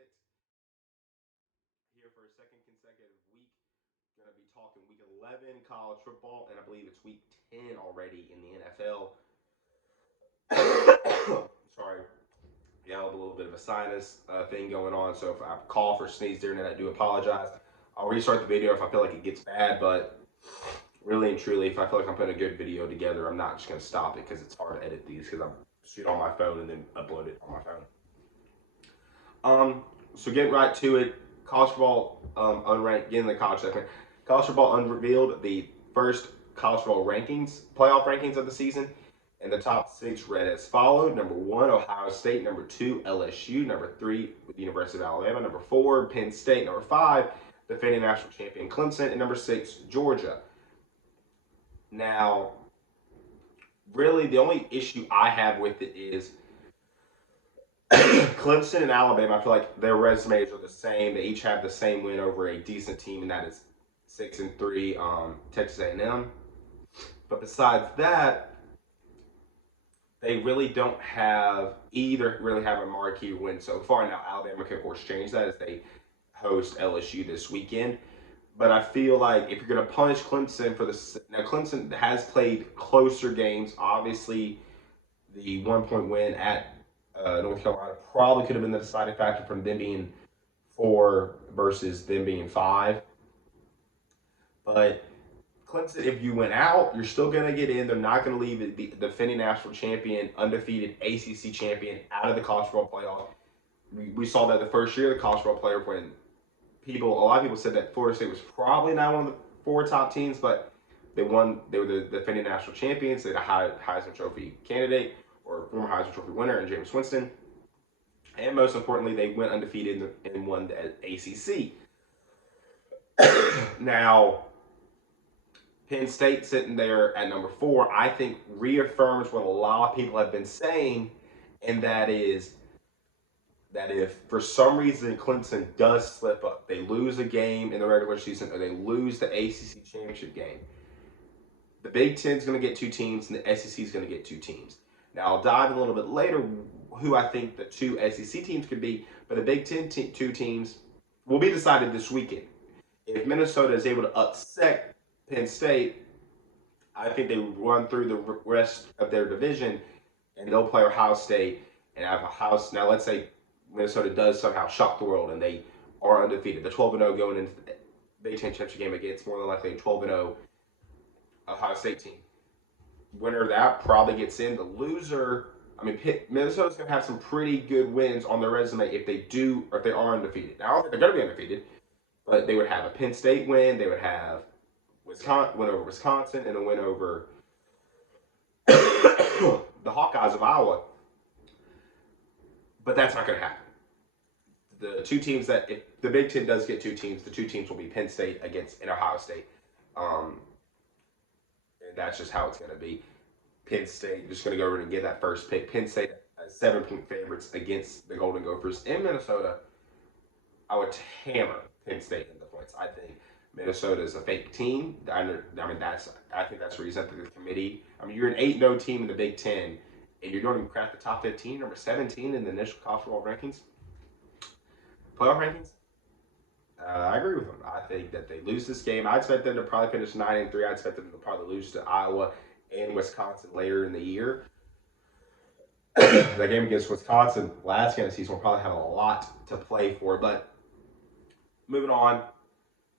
picks here for a second consecutive week. Going to be talking week 11 college football, and I believe it's week 10 already in the NFL. Sorry, yeah, a little bit of a sinus thing going on. So if I cough or sneeze during it, I do apologize. I'll restart the video if I feel like it gets bad, but really and truly, if I feel like I'm putting a good video together, I'm not just going to stop it because it's hard to edit these because I'm shoot on my phone and then upload it on my phone. So getting right to it, college football unranked, getting the college segment. College football unrevealed the first college football rankings, playoff rankings of the season, and the top six read as followed: number one, Ohio State; number two, LSU; number three, the University of Alabama; number four, Penn State; number five, defending national champion Clemson; and number six, Georgia. Now, really, the only issue I have with it is Clemson and Alabama, I feel like their resumes are the same. They each have the same win over a decent team, and that is 6-3 Texas A&M. But besides that, they really don't have either. Really have a marquee win so far. Now Alabama can of course change that as they host LSU this weekend. But I feel like if you're going to punish Clemson for this, now Clemson has played closer games. Obviously, the 1 point win at North Carolina probably could have been the deciding factor from them being four versus them being five. But Clemson, if you went out, you're still going to get in. They're not going to leave the defending national champion, undefeated ACC champion out of the college football playoff. We saw that the first year of the college football playoff when a lot of people said that Florida State was probably not one of the four top teams, but they won. They were the defending national champions. They had a Heisman Trophy candidate or former Heisman Trophy winner in James Winston. And most importantly, they went undefeated and won the ACC. Now, Penn State sitting there at number four, I think reaffirms what a lot of people have been saying, and that is that if for some reason Clemson does slip up, they lose a game in the regular season or they lose the ACC championship game, the Big Ten is going to get two teams and the SEC is going to get two teams. Now I'll dive in a little bit later who I think the two SEC teams could be, but the Big Ten two teams will be decided this weekend. If Minnesota is able to upset Penn State, I think they run through the rest of their division and they'll play Ohio State and have a house. Now let's say Minnesota does somehow shock the world and they are undefeated. The 12-0 going into the Big Ten championship game against more than likely a 12-0 Ohio State team. Winner of that probably gets in. The loser, I mean, Minnesota's going to have some pretty good wins on their resume if they do or if they are undefeated. Now I don't think they're going to be undefeated, but they would have a Penn State win. They would have win over Wisconsin and a win over the Hawkeyes of Iowa. But that's not going to happen. The two teams that, if the Big Ten does get two teams, the two teams will be Penn State against Ohio State. And that's just how it's going to be. Penn State just going to go over and get that first pick. Penn State as 7-point favorites against the Golden Gophers in Minnesota. I would hammer Penn State in the points. I think Minnesota is a fake team. I think that's the reason that the committee. I mean, you're an 8-0 team in the Big Ten, and you're going to crack the top 15, number 17 in the initial college football rankings, playoff rankings. I agree with them. I think that they lose this game. I expect them to probably finish 9-3. I expect them to probably lose to Iowa and Wisconsin later in the year. That game against Wisconsin last game of the season will probably have a lot to play for. But moving on,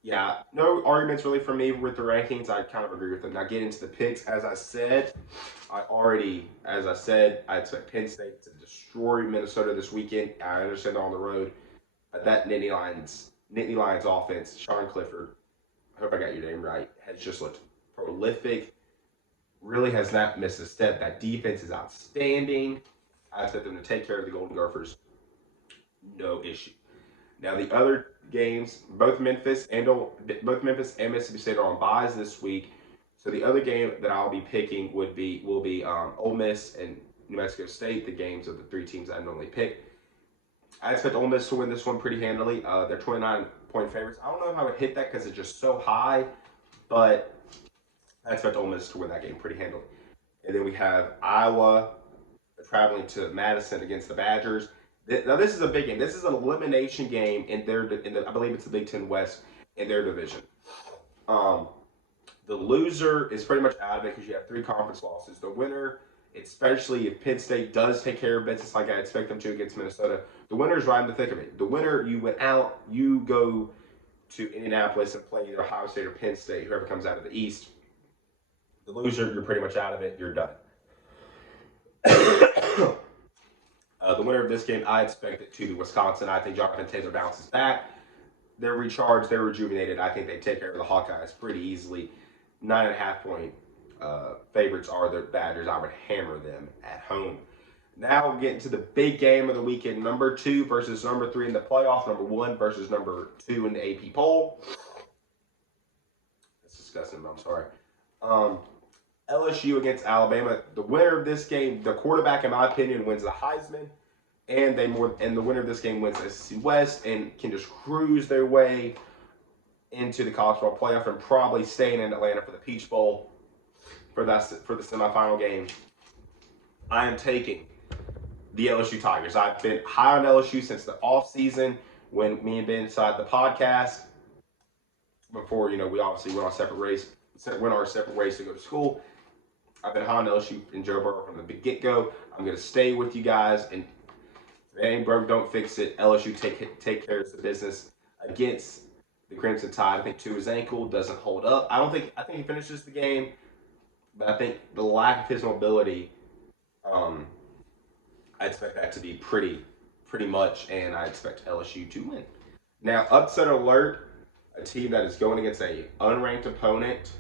yeah, no arguments really for me with the rankings. I kind of agree with them. Now get into the picks. As I said, I expect Penn State to destroy Minnesota this weekend. I understand they're on the road, but that Nittany Lions offense, Sean Clifford, I hope I got your name right, has just looked prolific. Really has not missed a step. That defense is outstanding. I expect them to take care of the Golden Gophers. No issue. Now the other games, both Memphis and Mississippi State are on byes this week. So the other game that I'll be picking will be Ole Miss and New Mexico State, the games of the three teams I normally pick. I expect Ole Miss to win this one pretty handily. They're 29-point favorites. I don't know if I would hit that because it's just so high, but I expect Ole Miss to win that game pretty handily. And then we have Iowa traveling to Madison against the Badgers. Now this is a big game. This is an elimination game in I believe it's the Big Ten West in their division. Um, the loser is pretty much out of it because you have three conference losses. The winner, especially if Penn State does take care of business like I expect them to against Minnesota, the winner is right in the thick of it. The winner, you went out, you go to Indianapolis and play either Ohio State or Penn State, whoever comes out of the East. The loser, you're pretty much out of it. You're done. The winner of this game, I expect it to be Wisconsin. I think Jonathan Taylor bounces back. They're recharged. They're rejuvenated. I think they take care of the Hawkeyes pretty easily. 9.5 point favorites are the Badgers. I would hammer them at home. Now we're getting to the big game of the weekend. Number 2 versus number 3 in the playoff. Number 1 versus number 2 in the AP poll. That's disgusting, I'm sorry. LSU against Alabama. The winner of this game, the quarterback, in my opinion, wins the Heisman. And the winner of this game wins the SEC West and can just cruise their way into the college football playoff and probably staying in Atlanta for the Peach Bowl for the semifinal game. I am taking the LSU Tigers. I've been high on LSU since the offseason when me and Ben started the podcast. Before, we obviously went our separate ways to go to school. I've been high on LSU and Joe Burrow from the get-go. I'm going to stay with you guys, and if it ain't broke, don't fix it. LSU take care of the business against the Crimson Tide. I think Tua's ankle doesn't hold up. I think he finishes the game, but I think the lack of his mobility, I expect that to be pretty much, and I expect LSU to win. Now, upset alert, a team that is going against a unranked opponent,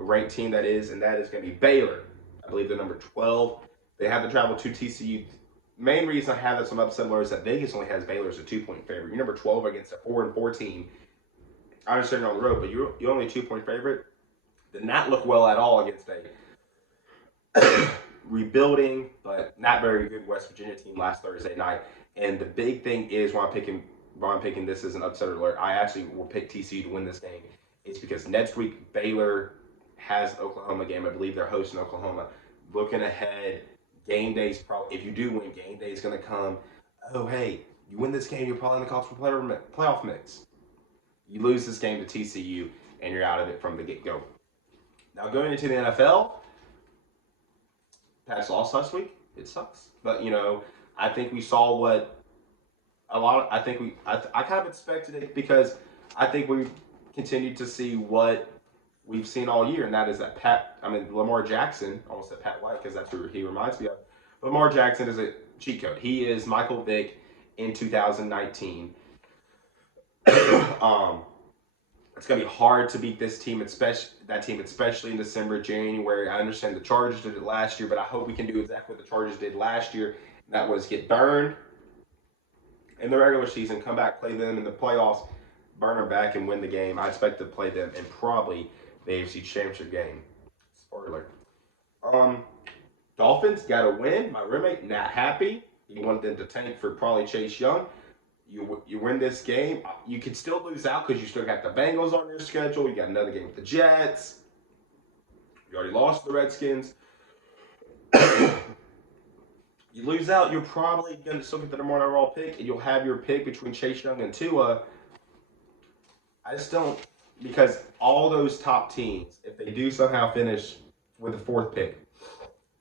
a ranked team that is, and that is going to be Baylor. I believe they're number 12. They have to travel to TCU. Main reason I have that some upset alert is that Vegas only has Baylor as a 2-point favorite. You're number 12 against a 4-4 team. I understand you're on the road, but you're only a 2-point favorite. Did not look well at all against a rebuilding, but not very good West Virginia team last Thursday night. And the big thing is why I'm picking this as an upset alert. I actually will pick TCU to win this game. It's because next week Baylor has an Oklahoma game. I believe they're hosting Oklahoma. Looking ahead, game day's probably, if you do win, game day's going to come. Oh, hey, you win this game, you're probably in the college playoff mix. You lose this game to TCU, and you're out of it from the get-go. Now, going into the NFL, Pats lost last week. It sucks. But, I think we saw what I kind of expected it because I think we continued to see what we've seen all year, and that is that Lamar Jackson, almost said Pat White because that's who he reminds me of. Lamar Jackson is a cheat code. He is Michael Vick in 2019. It's going to be hard to beat this team, especially in December, January. I understand the Chargers did it last year, but I hope we can do exactly what the Chargers did last year. That was get burned in the regular season, come back, play them in the playoffs, burn them back, and win the game. I expect to play them in probably the AFC Championship game. Spoiler. Dolphins got a win. My roommate not happy. He wanted them to tank for probably Chase Young. You win this game. You could still lose out because you still got the Bengals on your schedule. You got another game with the Jets. You already lost to the Redskins. You lose out, you're probably going to still get the number 1 overall pick, and you'll have your pick between Chase Young and Tua. I just don't, because all those top teams, if they do somehow finish with the 4th pick,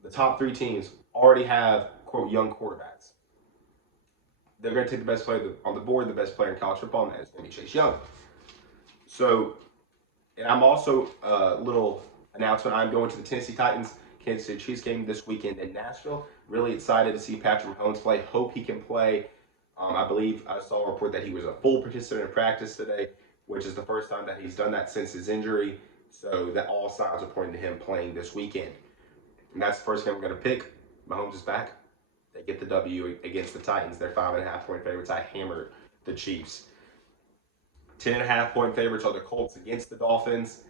the top 3 teams already have, quote, young quarterbacks. They're going to take the best player on the board, the best player in college football, and that is going to be Chase Young. So, and I'm also, little announcement, I'm going to the Tennessee Titans Kansas City Chiefs game this weekend in Nashville. Really excited to see Patrick Mahomes play. Hope he can play. I believe I saw a report that he was a full participant in practice today, which is the first time that he's done that since his injury. So that all signs are pointing to him playing this weekend. And that's the first game I'm going to pick. Mahomes is back. They get the W against the Titans. They're 5.5-point favorites. I hammered the Chiefs. 10.5-point favorites are the Colts against the Dolphins.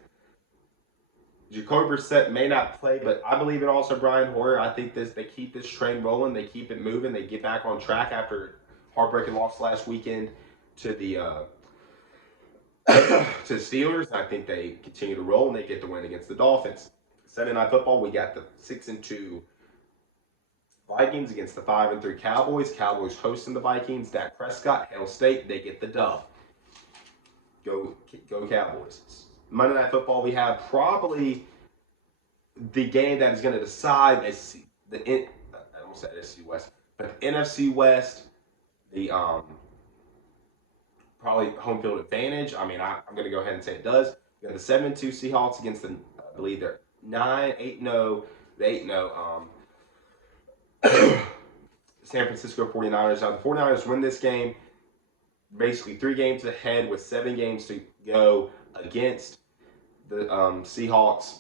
Jacoby Brissett may not play, but I believe in also Brian Hoyer. I think they keep this train rolling. They keep it moving. They get back on track after heartbreaking loss last weekend to the to the Steelers. I think they continue to roll and they get the win against the Dolphins. Sunday Night Football, we got the 6-2 Vikings against the 5-3 Cowboys. Cowboys hosting the Vikings. Dak Prescott, Hail State, they get the dub. Go, go Cowboys. Monday Night Football, we have probably the game that is going to decide I almost said SC West, but the NFC West, the probably home field advantage. I mean, I'm going to go ahead and say it does. We got the 7-2 Seahawks against the, I believe they're 8-0, the 8-0 San Francisco 49ers. Now, the 49ers win this game basically 3 games ahead with 7 games to go against the Seahawks.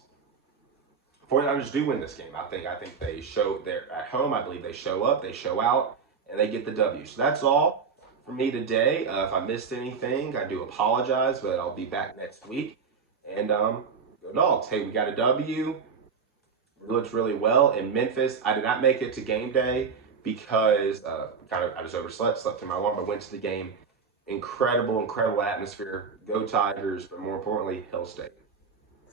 49ers do win this game. I think they show, they're at home. I believe they show up, they show out, and they get the W. So that's all for me today. If I missed anything, I do apologize, but I'll be back next week. And go Dogs. Hey, we got a W. It looks really well in Memphis. I did not make it to game day because I just overslept, slept through my alarm. I went to the game. Incredible, incredible atmosphere. Go Tigers, but more importantly, Hill State.